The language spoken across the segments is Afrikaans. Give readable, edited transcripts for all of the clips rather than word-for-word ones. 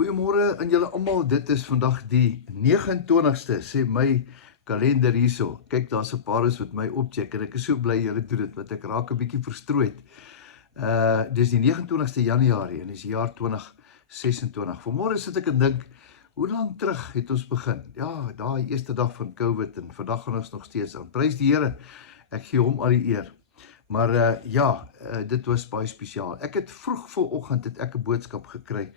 Goeiemôre aan julle almal. Dit is vandag die 29ste, sê my kalender hierso. Kyk, daar's 'n paar wat my opcheck en ek is so bly julle doen dit, want ek raak 'n bietjie verstrooid. Dis die 29ste Januarie en dis die jaar 2026. Vanmôre sit ek en dink, hoe lank terug het ons begin? Ja, daai eerste dag van COVID en vandag gaan ons nog steeds aan. Prys die Here. Ek gee hom al die eer. Maar dit was baie spesiaal. Ek het vroeg vanoggend het ek 'n boodskap gekry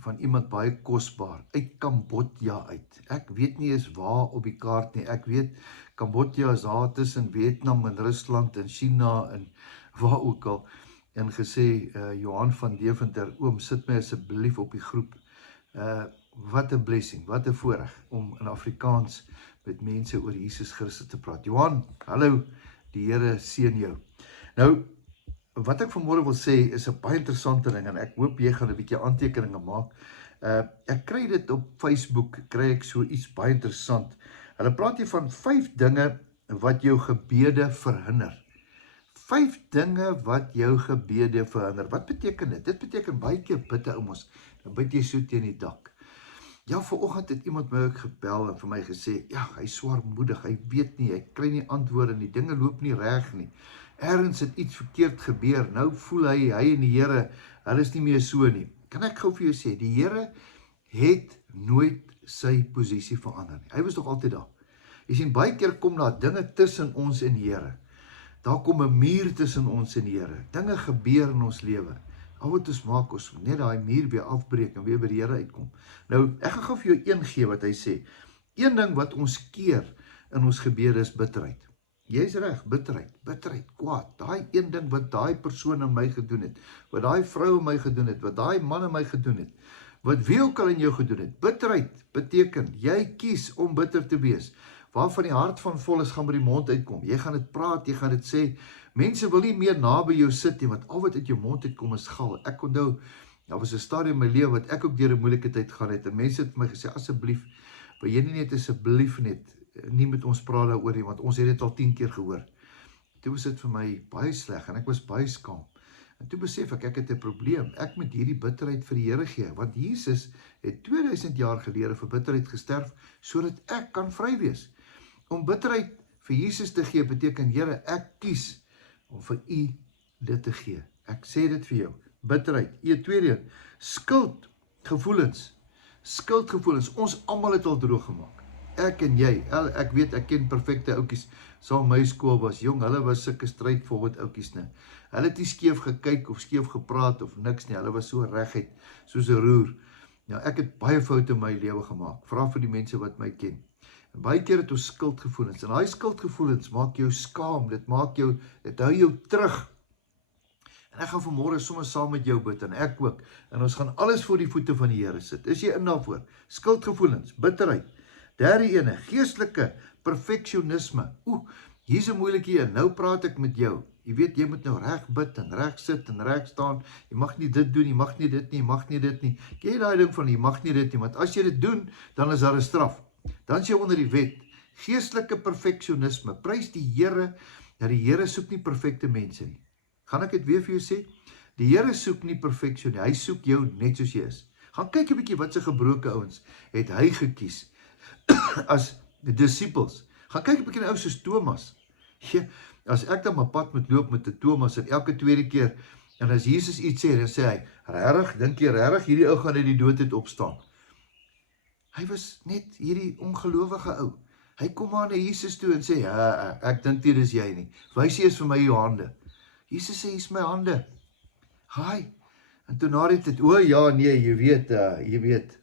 van iemand baie kosbaar uit Kambodja uit. Ek weet nie eens waar op die kaart nie. Ek weet Kambodja is daar tussen Vietnam en Rusland en China en waar ook al. En gesê, Johan van Deventer, oom, sit my asseblief op die groep. Wat 'n blessing, wat 'n voorreg om in Afrikaans met mense oor Jesus Christus te praat. Johan, hallo, die Here seën jou. Nou, wat ek vanmôre wil sê is 'n baie interessante ding en ek hoop jy gaan 'n bietjie aantekeninge maak. Ek kry dit op Facebook, kry ek so iets baie interessant. Hulle praat hier van 5 dinge wat jou gebede verhinder. 5 dinge wat jou gebede verhinder. Wat beteken dit? Dit beteken baie keer bidde ouens, dan bid jy so teen die dak. Ja, vanoggend het iemand my ook gebel en vir my gesê, ja, hy is swaarmoedig, hy weet nie, hy kry nie antwoorde nie, dinge loop nie reg nie. Ergens het iets verkeerd gebeur, nou voel hy en die Here, hulle is nie meer so nie. Kan ek gou vir jou sê, die Here het nooit sy posisie verander nie. Hy was nog altyd daar. Jy sien, baie keer kom daar dinge tussen ons en die Here. Daar kom 'n muur tussen ons en die Here. Dinge gebeur in ons lewe. Al wat ons maak, ons net daai muur weer afbreek en weer by die Here uitkom. Nou, ek gaan gou vir jou een gee wat hy sê. Een ding wat ons keer in ons gebede is bitterheid. Jy's reg, bitterheid, kwaad. Daai een ding wat daai persoon aan my gedoen het, wat daai vrou aan my gedoen het, wat daai man aan my gedoen het, wat wie ook al in jou gedoen het. Bitterheid beteken, jy kies om bitter te wees. Waarvan die hart van vol is, gaan by die mond uitkom. Jy gaan dit praat, jy gaan dit sê. Mense wil nie meer naby jou sit nie, want al wat uit jou mond uitkom is gal. Ek onthou, daar was 'n stadium in my lewe wat ek ook deur 'n moeilike tyd gaan het, en mense het vir my gesê, asseblief, wil jy nie asseblief nie met ons praat daaroor nie, want ons het dit al 10 keer gehoor. Toe was dit vir my baie sleg, en ek was baie skaam. En toe besef ek het 'n probleem. Ek moet hierdie bitterheid vir die Here gee, want Jesus het 2000 jaar gelede vir bitterheid gesterf, sodat ek kan vry wees. Om bitterheid vir Jesus te gee, beteken, Here, ek kies om vir u dit te gee. Ek sê dit vir jou, bitterheid. Tweede, skuldgevoelens. Ons almal het al droog gemaak. Ek en jy, ek weet, ek ken perfekte oukies, saam my skool was jong, hulle was sulke strydvolgend oukies nie. Hulle het nie skeef gekyk of skeef gepraat of niks nie, hulle was so reguit, soos 'n roer. Ja, ek het baie foute in my lewe gemaak, vra vir die mense wat my ken. En baie keer het ons skuldgevoelens, en daai skuldgevoelens maak jou skaam, dit hou jou terug. En ek gaan vanmôre sommer saam met jou bid, en ek ook, en ons gaan alles voor die voete van die Here sit. Is jy in daarvoor? Skuldgevoelens, bitterheid. Derde ene, geestelike perfeksionisme. Hier's 'n moeilike een. Nou praat ek met jou. Jy weet, jy moet nou reg bid en reg sit en reg staan. Jy mag nie dit doen, jy mag nie dit nie, jy mag nie dit nie. Ken jy daai ding van jy mag nie dit nie, want as jy dit doen, dan is daar 'n straf. Dan is jy onder die wet. Geestelike perfeksionisme. Prys die Here, dat die Here soek nie perfekte mense nie. Gaan ek dit weer vir jou sê? Die Here soek nie perfeksie nie. Hy soek jou net soos jy is. Gaan kyk 'n bietjie wat se gebroke ouens het hy gekies as die disciples. Gaan kyk 'n bietjie na ou soos Thomas. As ek dan my pad moet loop met 'n Thomas en elke tweede keer, en as Jesus iets sê, dan sê hy, regtig, dink jy regtig hierdie ou gaan uit die dood uit opstaan? Hy was net hierdie ongelowige ou. Hy kom maar na Jesus toe en sê, ja, ek dink dit is jy nie. Wys eers vir my jou hande. Jesus sê, hier's my hande. Haai. En toe na dit, ja, nee, jy weet.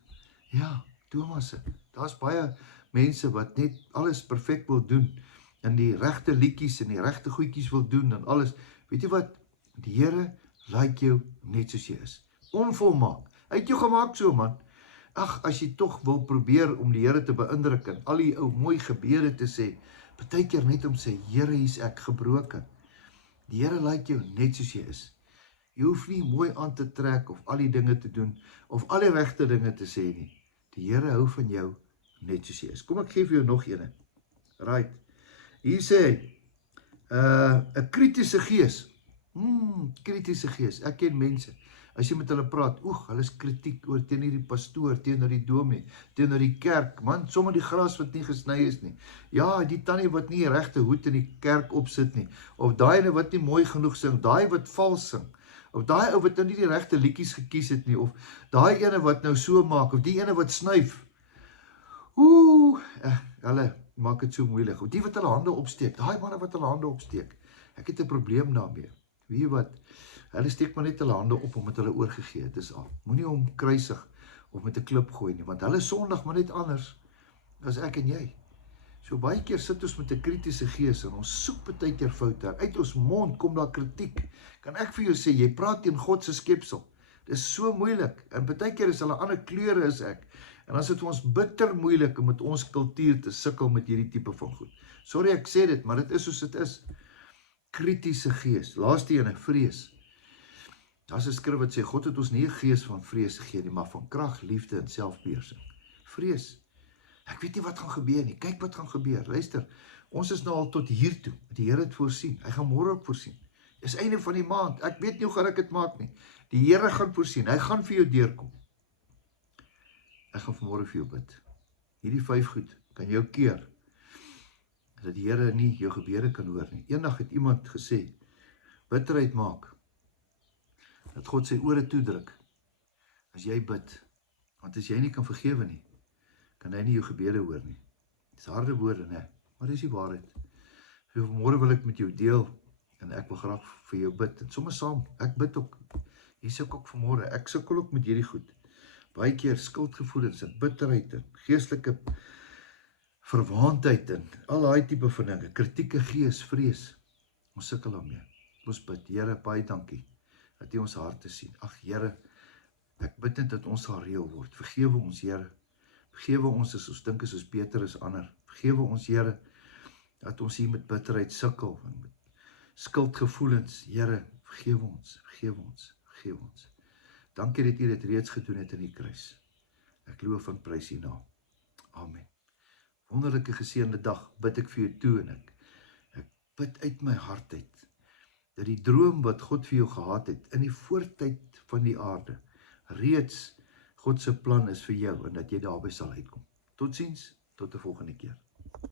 Ja, Thomas, daar's baie mense wat net alles perfek wil doen, en die regte liedjies en die regte goedjies wil doen, en alles. Weet jy wat? Die Here like jou net soos jy is. Onvolmaak. Hy het jou gemaak so, man. Ag, as jy tog wil probeer om die Here te beïndruk en al die ou mooi gebede te sê, partykeer net om sê, Here, hier's ek gebroken. Die Here like jou net soos jy is. Jy hoef nie mooi aan te trek of al die dinge te doen of al die regte dinge te sê nie. Die Here hou van jou net soos jy is. Kom ek gee vir jou nog ene. Right. Hier sê 'n kritiese gees. Kritiese gees. Ek ken mense. As jy met hulle praat, hulle is kritiek oor teenoor die pastoor, teenoor die dominee, teenoor die kerk, man, sommer die gras wat nie gesny is nie. Ja, die tannie wat nie regte hoed in die kerk opsit nie, of daai ene wat nie mooi genoeg sing, daai wat vals sing, of daai ou wat nou nie die regte liedjies gekies het nie, of daai ene wat nou so maak, of die ene wat snuif. Hulle maak dit so moeilik. Of die wat hulle hande opsteek, daai manne wat hulle hande opsteek. Ek het 'n probleem daarmee. Weet jy wat? Hulle steek maar net hulle hande op omdat hulle oorgegee het, dis al. Moenie hom kruisig of met 'n klip gooi nie, want hulle sondig maar net anders as ek en jy. So baie keer sit ons met 'n kritiese gees en ons soek baie keer foute. Uit ons mond kom daar kritiek. Kan ek vir jou sê, jy praat teen God se skepsel. Dis so moeilik. En baie keer is hulle ander kleure as ek. En dan is dit vir ons bitter moeilik om met ons kultuur te sukkel met hierdie tipe van goed. Sorry ek sê dit, maar dit is soos dit is. Kritiese gees. Laaste ene, vrees. Daar's 'n skrif wat sê, God het ons nie 'n gees van vrees gegee nie, maar van krag, liefde en selfbeheersing. Vrees. Ek weet nie wat gaan gebeur nie. Kyk wat gaan gebeur. Luister, ons is nou al tot hier toe. Die Here het voorsien. Hy gaan môre ook voorsien. Dis einde van die maand. Ek weet nie hoe gaan ek dit maak nie. Die Here gaan voorsien. Hy gaan vir jou deurkom. Ek gaan vanmôre vir jou bid. Hierdie 5 goed kan jou keer. Dat die Here nie jou gebede kan hoor nie. Eendag het iemand gesê, bitterheid maak dat God sy ore toedruk as jy bid. Want as jy nie kan vergewe nie, kan hy nie jou gebede hoor nie. Dis harde woorde, né? Maar dis die waarheid. So vanmôre wil ek met jou deel en ek wil graag vir jou bid. En sommer saam, ek bid ook. Hier suk ook vanmôre. Ek sukkel ook met hierdie goed. Baie keer skuldgevoelens en bitterheid en geestelike verwaandheid en al daai tipe van dinge, kritieke gees, vrees. Ons sukkel daarmee. Ons bid, Here, baie dankie dat U ons harte sien. Ag Here, ek bid net dat ons sal reël word. Vergewe ons, Here. Vergewe ons as ons dink ons beter as ander. Vergewe ons, Here, dat ons hier met bitterheid sukkel en met skuldgevoelens. Here, vergewe ons, vergewe ons, vergewe ons. Dankie dat U dit reeds gedoen het in die kruis. Ek loof en prys U naam. Amen. Wonderlike geseënde dag bid ek vir jou toe en ek bid uit my hart uit dat die droom wat God vir jou gehad het in die voortyd van die aarde reeds God se plan is vir jou en dat jy daarby sal uitkom. Totsiens, tot 'n volgende keer.